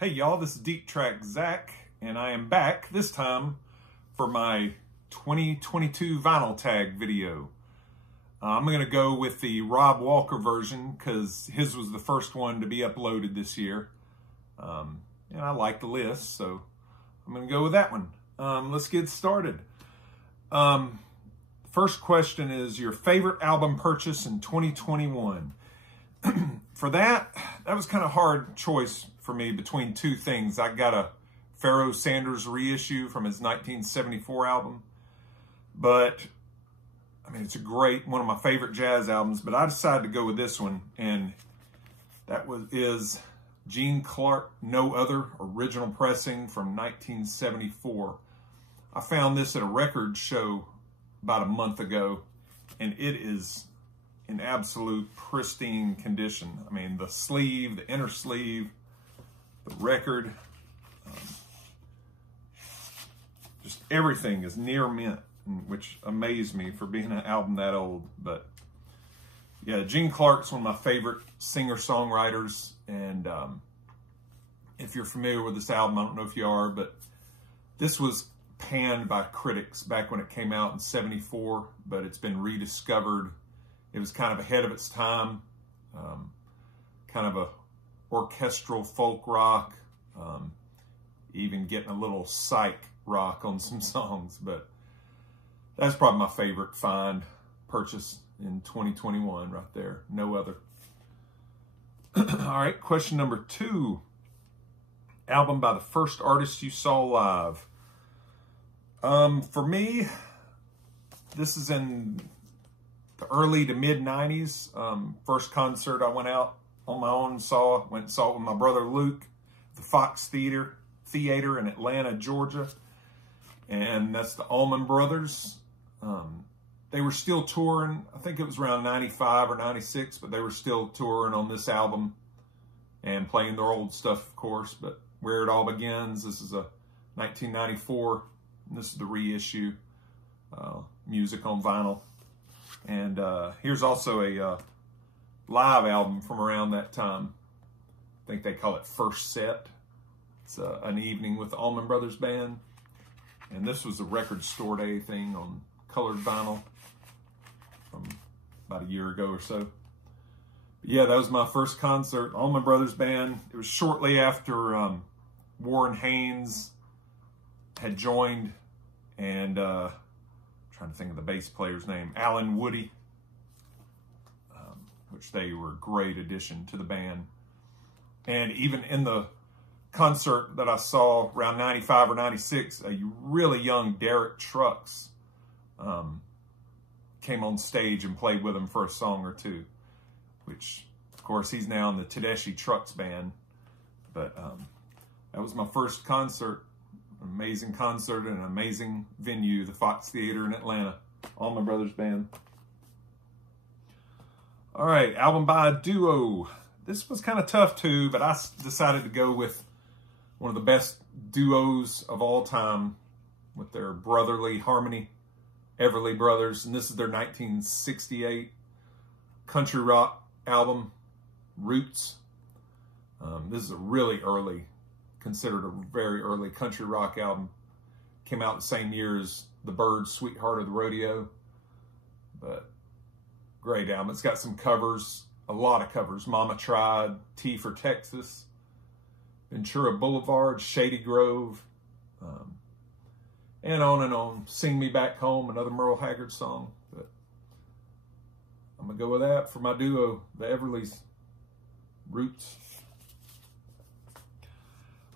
Hey y'all, this is Deep Track Zach, and I am back this time for my 2022 vinyl tag video. I'm going to go with the Rob Walker version because his was the first one to be uploaded this year. And I like the list, so I'm going to go with that one. Let's get started. First question is your favorite album purchase in 2021. For that was kind of hard choice for me between two things. I got a Pharoah Sanders reissue from his 1974 album, but I mean, it's one of my favorite jazz albums, but I decided to go with this one, and that is Gene Clark, No Other, original pressing from 1974. I found this at a record show about a month ago, and it is in absolute pristine condition. I mean, the sleeve, the inner sleeve, the record, just everything is near mint, which amazed me for being an album that old. But yeah, Gene Clark's one of my favorite singer-songwriters, and if you're familiar with this album, I don't know if you are, but this was panned by critics back when it came out in '74, but it's been rediscovered. It was kind of ahead of its time, kind of a orchestral folk rock, even getting a little psych rock on some songs. But that's probably my favorite find purchase in 2021 right there. No Other. All right, question number 2. Album by the first artist you saw live. For me, this is in the early to mid 90s. First concert I went out on my own and went and saw it with my brother Luke, the Fox Theater in Atlanta, Georgia. And that's the Allman Brothers. They were still touring. I think it was around 95 or 96, but they were still touring on this album and playing their old stuff, of course. But Where It All Begins, this is a 1994. This is the reissue, music on vinyl. And here's also a live album from around that time. I think they call it First Set. It's an evening with the Allman Brothers Band. And this was a record store day thing on colored vinyl from about a year ago or so. But yeah, that was my first concert, Allman Brothers Band. It was shortly after Warren Haynes had joined, and trying to think of the bass player's name, Alan Woody, which they were a great addition to the band. And even in the concert that I saw around 95 or 96, a really young Derek Trucks came on stage and played with him for a song or two, which, of course, he's now in the Tedeschi Trucks band. But that was my first concert. An amazing concert and an amazing venue, the Fox Theater in Atlanta. Allman Brothers Band. All right, album by a duo. This was kind of tough too, but I decided to go with one of the best duos of all time with their brotherly harmony, Everly Brothers. And this is their 1968 country rock album, Roots. This is a really early, considered a very early country rock album. Came out the same year as the Byrds' Sweetheart of the Rodeo. But great album. It's got some covers, a lot of covers. Mama Tried, T for Texas, Ventura Boulevard, Shady Grove, and on. Sing Me Back Home, another Merle Haggard song. But I'm going to go with that for my duo, the Everlys, Roots.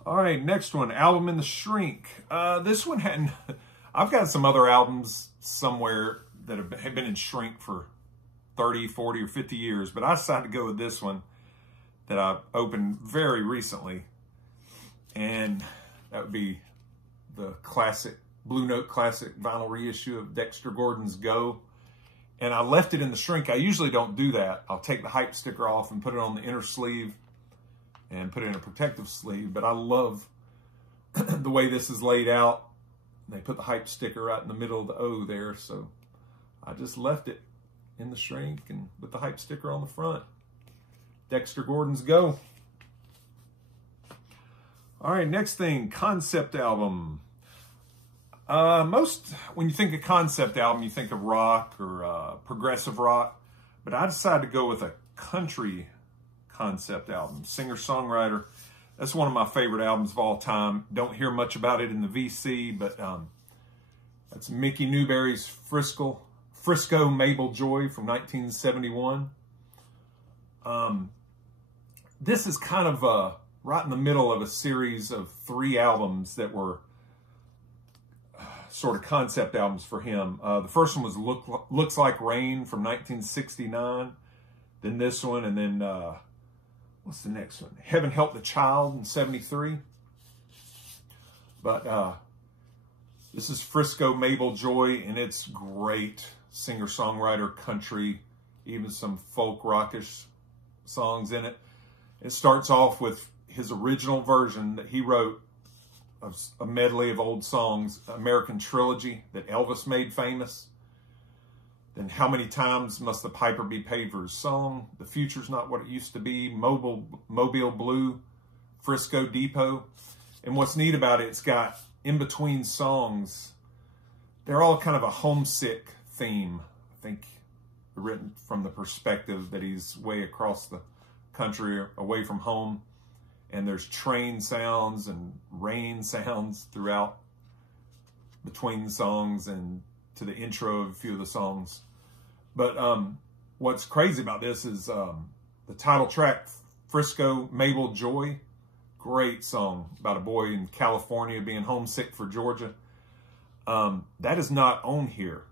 All right, next one, Album in the Shrink. This one hadn't... I've got some other albums somewhere that have been in shrink for 30, 40, or 50 years, but I decided to go with this one that I opened very recently, and that would be the classic, Blue Note classic vinyl reissue of Dexter Gordon's Go. And I left it in the shrink. I usually don't do that. I'll take the hype sticker off and put it on the inner sleeve and put it in a protective sleeve, but I love the way this is laid out. They put the hype sticker right in the middle of the O there, so I just left it in the shrink and with the hype sticker on the front. Dexter Gordon's Go. All right, next thing, concept album. When you think of concept album, you think of rock or progressive rock, but I decided to go with a country concept album, singer-songwriter. That's one of my favorite albums of all time. Don't hear much about it in the VC, but that's Mickey Newberry's Frisco Mabel Joy from 1971. This is kind of right in the middle of a series of 3 albums that were sort of concept albums for him. The first one was Looks Like Rain from 1969. Then this one, and then what's the next one? Heaven Help the Child in 73. But this is Frisco Mabel Joy, and it's great singer-songwriter, country, even some folk rockish songs in it. It starts off with his original version that he wrote of a medley of old songs, American Trilogy, that Elvis made famous. Then How Many Times Must the Piper Be Paid for His Song? The Future's Not What It Used to Be, Mobile Blue, Frisco Depot. And what's neat about it, it's got in between songs, they're all kind of a homesick theme. I think written from the perspective that he's way across the country, away from home. And there's train sounds and rain sounds throughout between songs and to the intro of a few of the songs. But what's crazy about this is the title track, Frisco Mabel Joy. Great song about a boy in California being homesick for Georgia. That is not on here.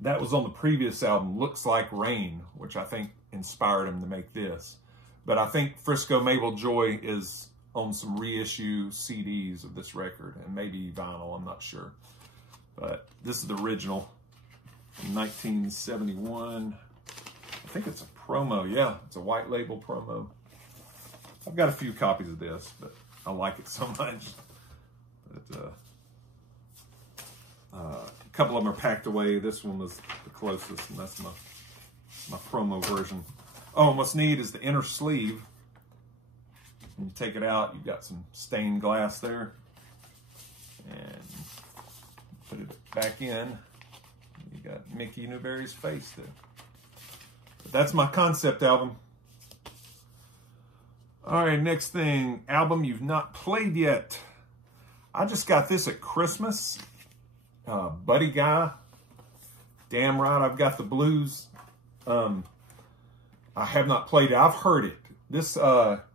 That was on the previous album, Looks Like Rain, which I think inspired him to make this. But I think Frisco Mabel Joy is on some reissue CDs of this record, and maybe vinyl, I'm not sure. But this is the original from 1971. I think it's a promo. Yeah, it's a white label promo. I've got a few copies of this, but I like it so much. But, a couple of them are packed away. This one was the closest, and that's my promo version. Oh, and what's neat is the inner sleeve. When you take it out, you've got some stained glass there. And put it back in. You got Mickey Newberry's face there. But that's my concept album. All right, next thing, album you've not played yet. I just got this at Christmas. Buddy Guy. Damn right, I've got the blues. I have not played it. I've heard it. This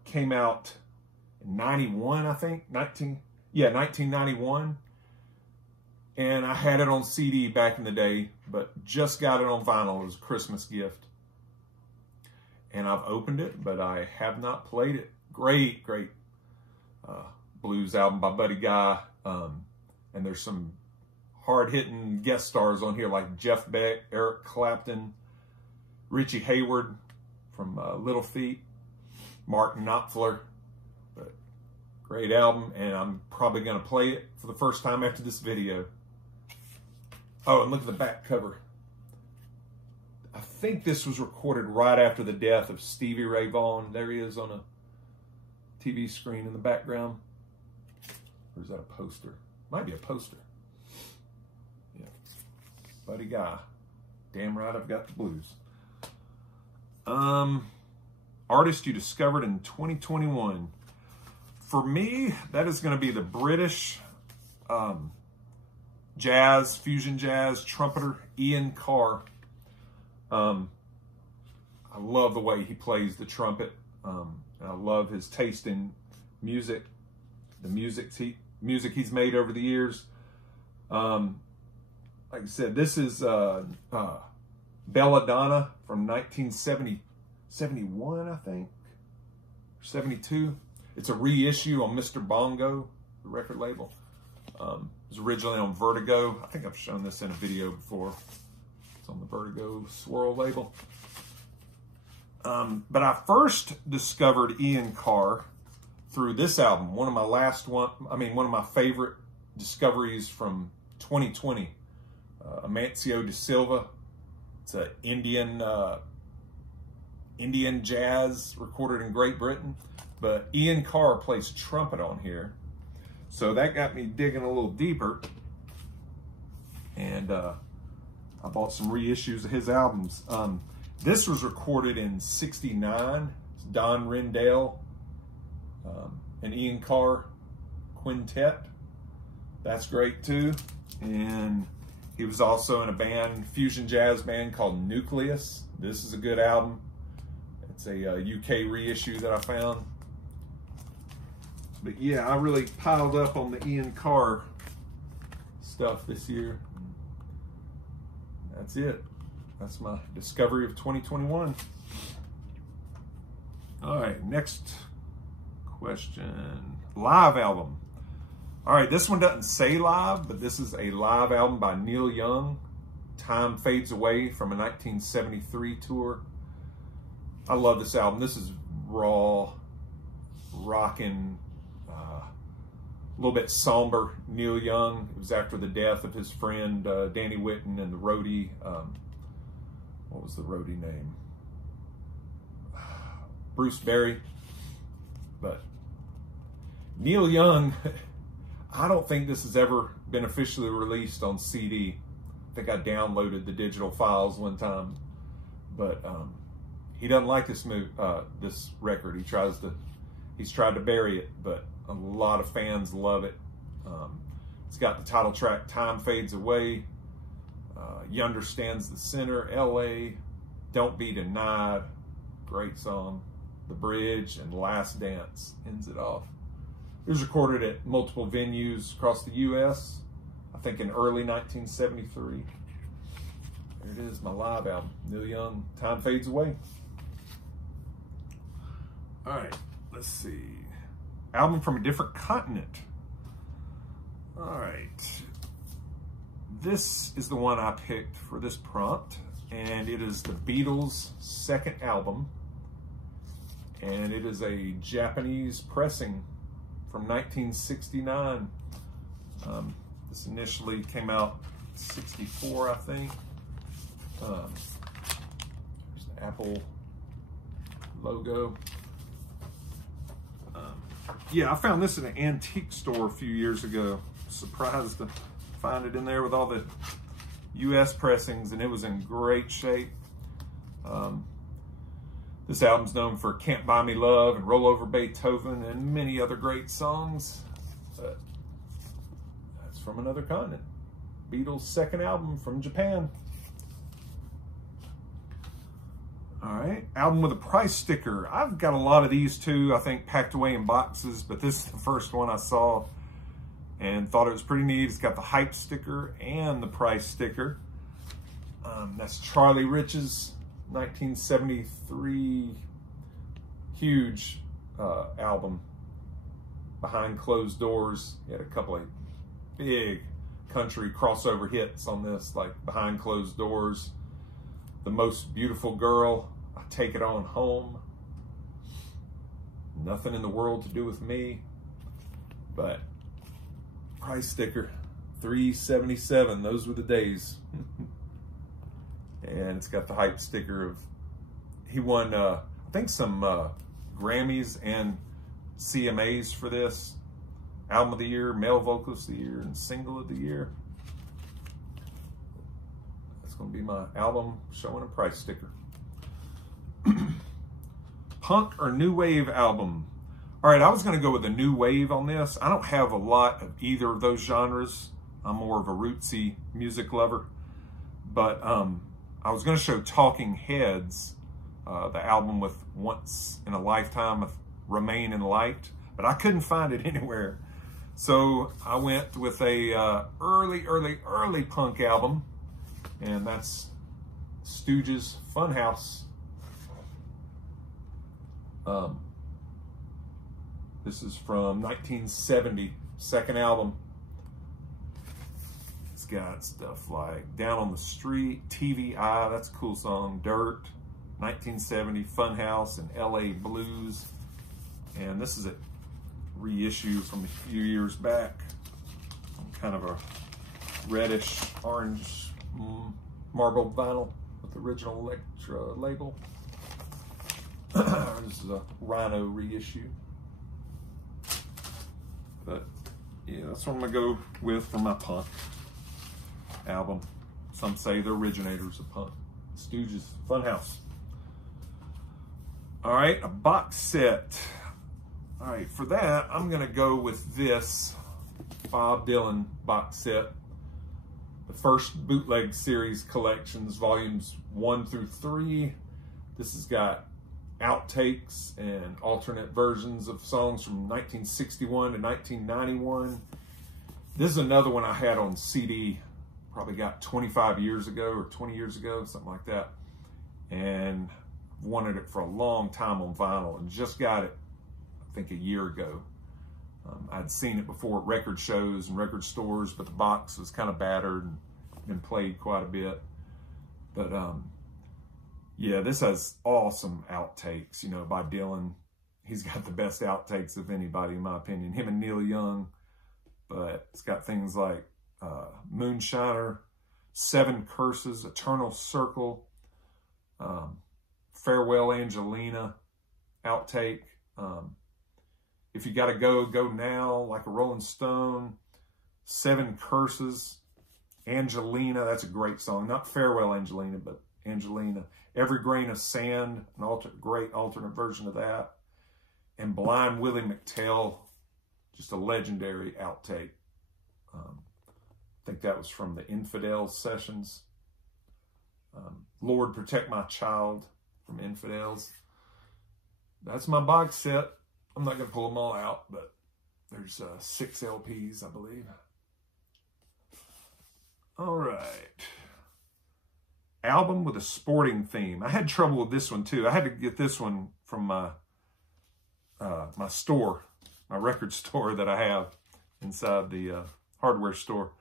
came out in 91, I think. 1991. And I had it on CD back in the day, but just got it on vinyl as a Christmas gift. And I've opened it, but I have not played it. Great, great blues album by Buddy Guy. And there's some hard-hitting guest stars on here like Jeff Beck, Eric Clapton, Richie Hayward from Little Feat, Mark Knopfler. But great album, and I'm probably going to play it for the first time after this video. Oh, and look at the back cover. I think this was recorded right after the death of Stevie Ray Vaughan. There he is on a TV screen in the background. Or is that a poster? Might be a poster. Yeah. Buddy Guy. Damn right I've got the blues. Artist you discovered in 2021. For me, that is going to be the British jazz, fusion jazz trumpeter, Ian Carr. I love the way he plays the trumpet. I love his taste in music, the music he's made over the years. Like I said, this is Belladonna from 1971, I think, or 72. It's a reissue on Mr. Bongo, the record label. It was originally on Vertigo. I think I've shown this in a video before. It's on the Vertigo Swirl label. But I first discovered Ian Carr through this album. One of my favorite discoveries from 2020. Amancio de Silva. It's an Indian jazz recorded in Great Britain. but Ian Carr plays trumpet on here. So that got me digging a little deeper. And I bought some reissues of his albums. This was recorded in '69. It's Don Rendell and Ian Carr Quintet. That's great too. And he was also in a band, fusion jazz band called Nucleus. This is a good album. It's a UK reissue that I found. But yeah, I really piled up on the Ian Carr stuff this year. That's it. That's my discovery of 2021. All right, next question. Live album. All right, this one doesn't say live, but this is a live album by Neil Young. Time Fades Away, from a 1973 tour. I love this album. This is raw, rockin', a little bit somber Neil Young. It was after the death of his friend Danny Whitten and the roadie. What was the roadie name? Bruce Berry. But Neil Young, I don't think this has ever been officially released on CD. I think I downloaded the digital files one time, but he doesn't like this this record. He's tried to bury it, but a lot of fans love it. It's got the title track, Time Fades Away, Yonder Stands the Center, LA, Don't Be Denied, great song, The Bridge, and Last Dance ends it off. It was recorded at multiple venues across the US, I think in early 1973. There it is, my live album, Neil Young, Time Fades Away. All right, let's see. Album from a different continent. All right. This is the one I picked for this prompt, and it is the Beatles' second album, and it is a Japanese pressing from 1969. This initially came out in '64, I think. There's the Apple logo. Yeah, I found this in an antique store a few years ago. Surprised to find it in there with all the US pressings, and it was in great shape. This album's known for Can't Buy Me Love and Roll Over Beethoven and many other great songs, but that's from another continent. Beatles' second album from Japan. All right, album with a price sticker. I've got a lot of these too, I think, packed away in boxes, but this is the first one I saw and thought it was pretty neat. It's got the hype sticker and the price sticker. That's Charlie Rich's 1973 huge album, Behind Closed Doors. He had a couple of big country crossover hits on this, like Behind Closed Doors, The Most Beautiful Girl, I Take It On Home, Nothing in the World to Do with Me. But price sticker, $3.77. Those were the days. And it's got the hype sticker of, he won, I think, some Grammys and CMAs for this. Album of the Year, Male Vocalist of the Year, and Single of the Year. That's going to be my album showing a price sticker. Punk or New Wave album? All right, I was going to go with the New Wave on this. I don't have a lot of either of those genres. I'm more of a rootsy music lover. But I was going to show Talking Heads, the album with Once in a Lifetime of Remain in Light, but I couldn't find it anywhere. So I went with a early punk album, and that's Stooges' Funhouse. This is from 1970, second album. It's got stuff like Down on the Street, TVI, that's a cool song, Dirt, 1970, Funhouse, and LA Blues. And this is a reissue from a few years back. Kind of a reddish orange marbled vinyl with the original Elektra label. This is a Rhino reissue. But yeah, that's what I'm gonna go with for my punk album. Some say the originators of punk. Stooges, Funhouse. All right, a box set. All right, for that, I'm gonna go with this Bob Dylan box set. The first bootleg series collections, volumes 1 through 3. This has got outtakes and alternate versions of songs from 1961 to 1991. This is another one I had on CD, probably got 25 years ago or 20 years ago, something like that. And wanted it for a long time on vinyl and just got it, I think, a year ago. I'd seen it before at record shows and record stores, but the box was kind of battered and been played quite a bit. But yeah, this has awesome outtakes, you know, by Dylan. He's got the best outtakes of anybody, in my opinion, him and Neil Young. But it's got things like Moonshiner, Seven Curses, Eternal Circle, Farewell Angelina outtake. If You Gotta Go, Go Now, Like a Rolling Stone, Seven Curses, Angelina, that's a great song. Not Farewell Angelina, but Angelina. Every Grain of Sand, great alternate version of that. And Blind Willie McTell, just a legendary outtake. I think that was from the Infidels sessions. Lord Protect My Child from Infidels. That's my box set. I'm not going to pull them all out, but there's 6 LPs, I believe. All right. Album with a sporting theme. I had trouble with this one too. I had to get this one from my my store, my record store that I have inside the hardware store.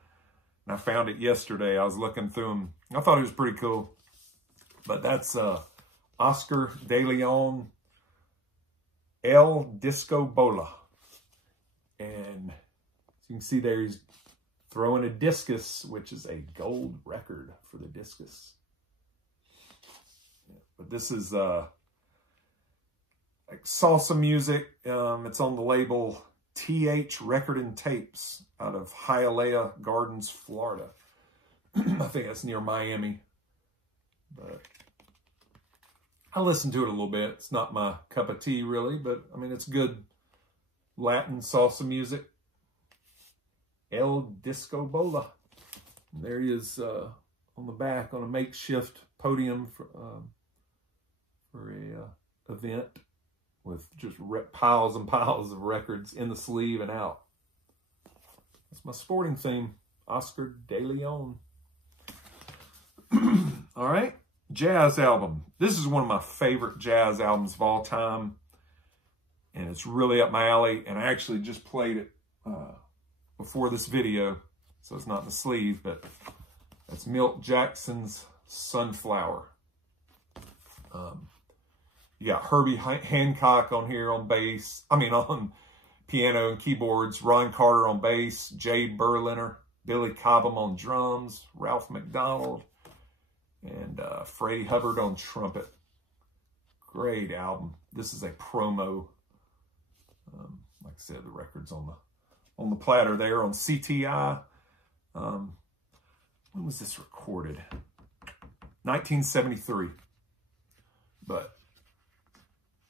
And I found it yesterday. I was looking through them. I thought it was pretty cool. But that's Oscar De Leon, El Disco Bola. And as you can see there, he's throwing a discus, which is a gold record for the discus. Yeah, but this is like salsa music. It's on the label TH Record and Tapes out of Hialeah Gardens, Florida. I think that's near Miami. But I listened to it a little bit. It's not my cup of tea, really, but I mean, it's good Latin salsa music. El Disco Bola. And there he is on the back on a makeshift podium for a event with just piles and piles of records in the sleeve and out. That's my sporting theme, Oscar De Leon. All right, jazz album. This is one of my favorite jazz albums of all time, and it's really up my alley, and I actually just played it before this video, so it's not in the sleeve, but that's Milt Jackson's Sunflower. You got Herbie Hancock on here on bass, on piano and keyboards, Ron Carter on bass, Jay Berliner, Billy Cobham on drums, Ralph McDonald, and Freddie Hubbard on trumpet. Great album. This is a promo. Like I said, the record's on the platter there on CTI. When was this recorded? 1973. But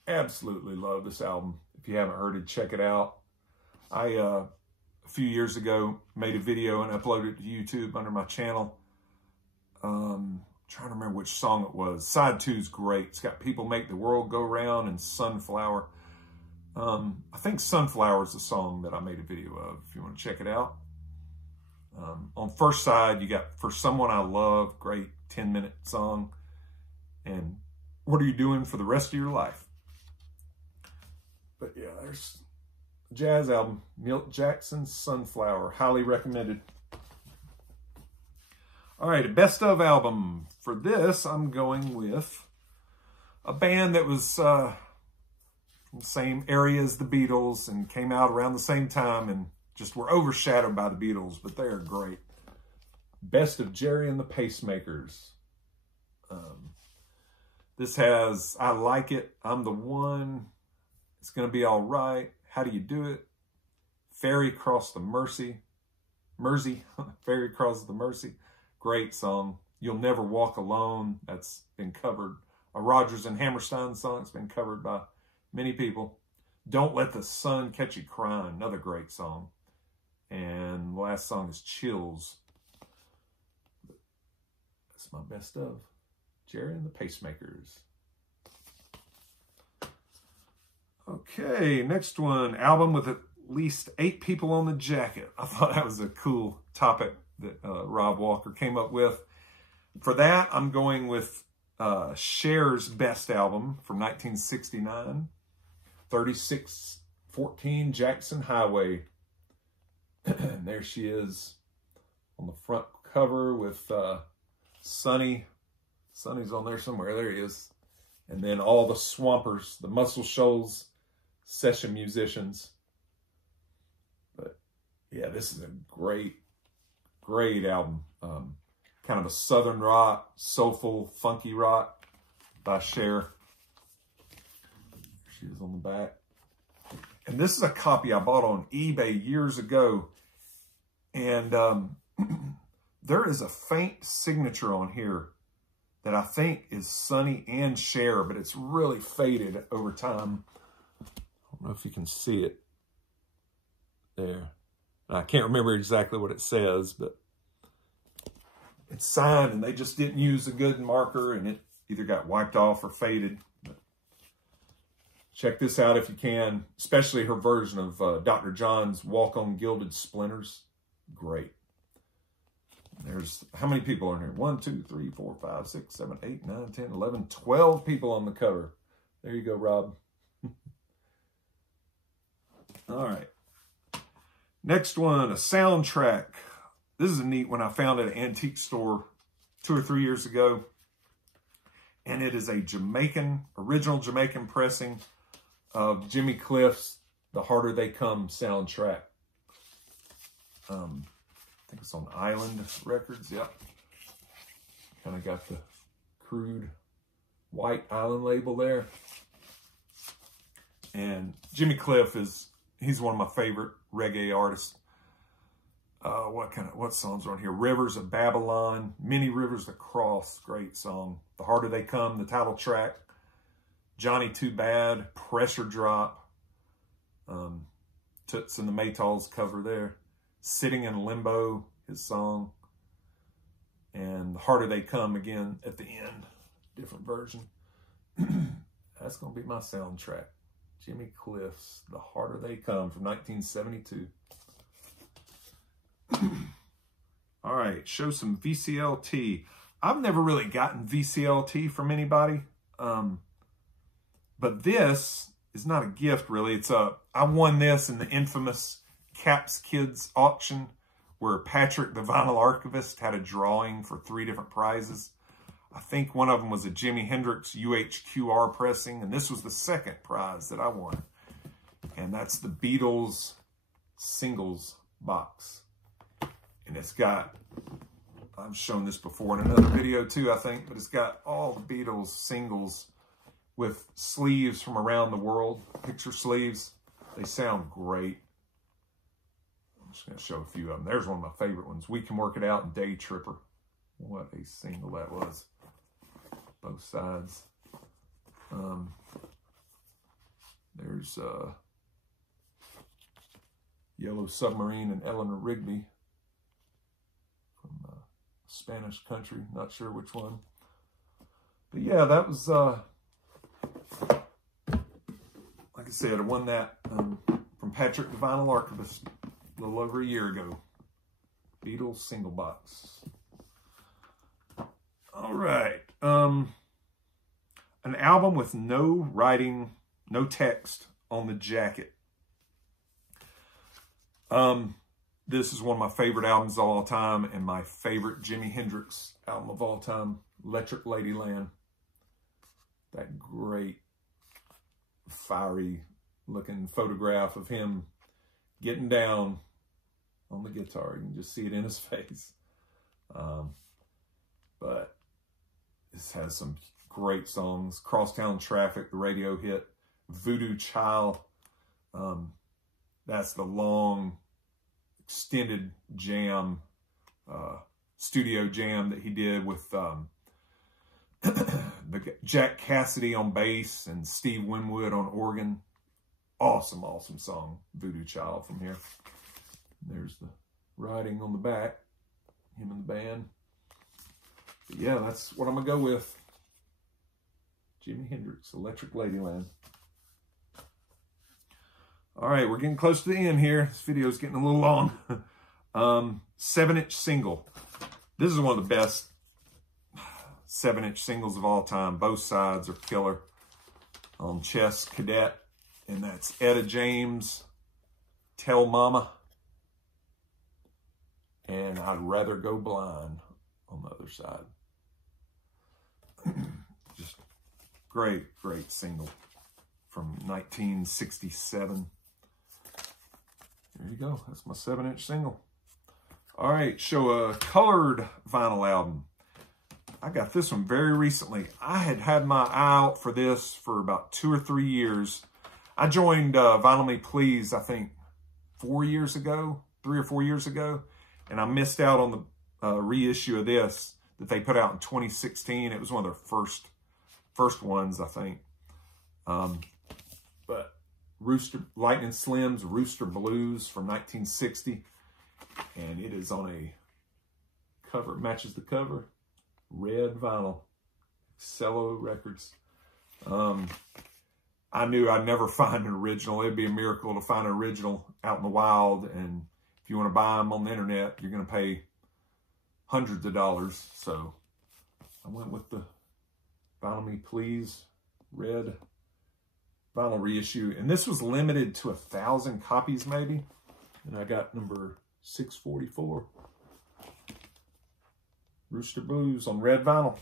absolutely love this album. If you haven't heard it, check it out. I, a few years ago, made a video and uploaded it to YouTube under my channel. Trying to remember which song it was. Side 2 is great. It's got People Make the World Go Round and Sunflower. I think Sunflower is the song that I made a video of, if you want to check it out. On first side, you got For Someone I Love, great 10-minute song. And What Are You Doing for the Rest of Your Life? But yeah, there's a jazz album, Milt Jackson's Sunflower, highly recommended. All right, a best of album. For this, I'm going with a band that was from the same area as the Beatles and came out around the same time and just were overshadowed by the Beatles, but they are great. Best of Jerry and the Pacemakers. This has I Like It, I'm the One, It's Gonna Be All Right, How Do You Do It, Ferry Across the Mersey, Ferry Across the Mersey. Great song. You'll Never Walk Alone. That's been covered. A Rodgers and Hammerstein song. It's been covered by many people. Don't Let the Sun Catch You Crying. Another great song. And the last song is Chills. That's my best of. Jerry and the Pacemakers. Okay, next one. Album with at least 8 people on the jacket. I thought that was a cool topic that Rob Walker came up with. For that, I'm going with Cher's best album from 1969. 3614 Jackson Highway. And there she is on the front cover with Sonny. Sonny's on there somewhere. There he is. And then all the Swampers, the Muscle Shoals session musicians. But yeah, this is a great, great album. Kind of a southern rock, soulful, funky rock by Cher. She is on the back. And this is a copy I bought on eBay years ago. And there is a faint signature on here that I think is Sonny and Cher, but it's really faded over time. I don't know if you can see it there. I can't remember exactly what it says, but it's signed and they just didn't use a good marker and it either got wiped off or faded. But check this out if you can, especially her version of Dr. John's Walk on Gilded Splinters. Great. There's, how many people are in here? 1, 2, 3, 4, 5, 6, 7, 8, 9, 10, 11, 12 people on the cover. There you go, Rob. All right. Next one, a soundtrack. This is a neat one I found at an antique store 2 or 3 years ago. And it is a original Jamaican pressing of Jimmy Cliff's The Harder They Come soundtrack. I think it's on Island Records, yep. Kind of got the crude white Island label there. And Jimmy Cliff he's one of my favorite reggae artists. What songs are on here? Rivers of Babylon, Many Rivers to Cross, great song. The Harder They Come, the title track. Johnny Too Bad, Pressure Drop. Toots and the Maytals cover there. Sitting in Limbo, his song. And The Harder They Come again at the end. Different version. That's going to be my soundtrack. Jimmy Cliff's The Harder They Come from 1972. All right, show some VCLT. I've never really gotten VCLT from anybody. But this is not a gift, really. I won this in the infamous Caps Kids auction where Patrick, the vinyl archivist, had a drawing for 3 different prizes. I think one of them was a Jimi Hendrix UHQR pressing, and this was the second prize that I won. And that's the Beatles singles box. And it's got, I've shown this before in another video too, I think, but it's got all the Beatles singles with sleeves from around the world, picture sleeves. They sound great. I'm just going to show a few of them. There's one of my favorite ones. We Can Work It Out and Day Tripper. What a single that was. Both sides. There's Yellow Submarine and Eleanor Rigby from Spanish country. Not sure which one. But yeah, that was, like I said, I won that from Patrick, the vinyl archivist, a little over a year ago. Beatles single box. All right. An album with no writing, no text on the jacket. This is one of my favorite albums of all time and my favorite Jimi Hendrix album of all time, Electric Ladyland. That great, fiery looking photograph of him getting down on the guitar. You can just see it in his face. But this has some great songs. Crosstown Traffic, the radio hit. Voodoo Child. That's the long, extended jam, studio jam that he did with Jack Cassidy on bass and Steve Winwood on organ. Awesome, awesome song, Voodoo Child from here. There's the writing on the back, him and the band. But yeah, that's what I'm going to go with. Jimi Hendrix, Electric Ladyland. All right, we're getting close to the end here. This video is getting a little long. 7-inch single. This is one of the best 7-inch singles of all time. Both sides are killer. On Chess Cadet. And that's Etta James, Tell Mama. And I'd Rather Go Blind on the other side. Just great, great single from 1967. There you go. That's my 7-inch single. All right, show a colored vinyl album. I got this one very recently. I had had my eye out for this for about 2 or 3 years. I joined Vinyl Me Please, I think, 4 years ago, 3 or 4 years ago, and I missed out on the reissue of this that they put out in 2016. It was one of their first ones, I think. But Lightning Slim's Rooster Blues from 1960. And it is on a cover, matches the cover, red vinyl, Cello Records. I knew I'd never find an original. It'd be a miracle to find an original out in the wild. And if you want to buy them on the internet, you're going to pay hundreds of dollars. So I went with the Vinyl Me Please red vinyl reissue. And this was limited to 1,000 copies maybe. And I got number 644. Rooster Blues on red vinyl.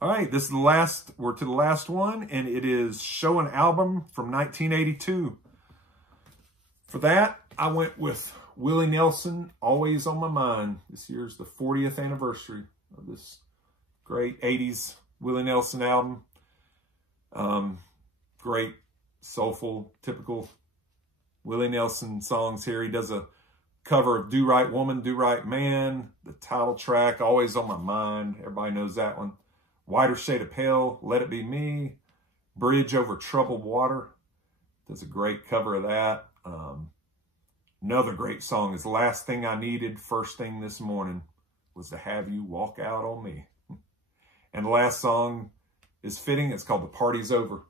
All right, this is the last, we're to the last one, and it is Show an Album from 1982. For that, I went with Willie Nelson, Always on My Mind. This year's the 40th anniversary of this great 80s Willie Nelson album. Great, soulful, typical Willie Nelson songs here. He does a cover of Do Right Woman, Do Right Man. The title track, Always on My Mind. Everybody knows that one. Whiter Shade of Pale, Let It Be Me. Bridge Over Troubled Water. Does a great cover of that. Another great song is Last Thing I Needed, First Thing This Morning was to Have You Walk Out on Me. And the last song is fitting. It's called The Party's Over.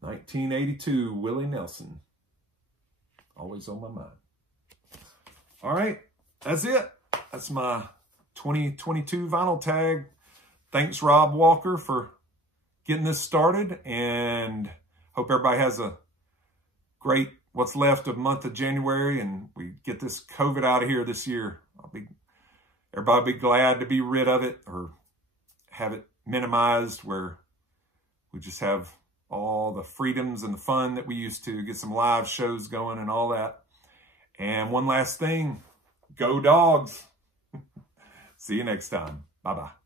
1982, Willie Nelson. Always on My Mind. All right, that's it. That's my 2022 vinyl tag. Thanks, Rob Walker, for getting this started, and hope everybody has a great what's left of the month of January, and we get this COVID out of here this year. Everybody be glad to be rid of it or have it minimized, where we just have all the freedoms and the fun that we used to, get some live shows going and all that. And one last thing, go Dogs. See you next time. Bye-bye.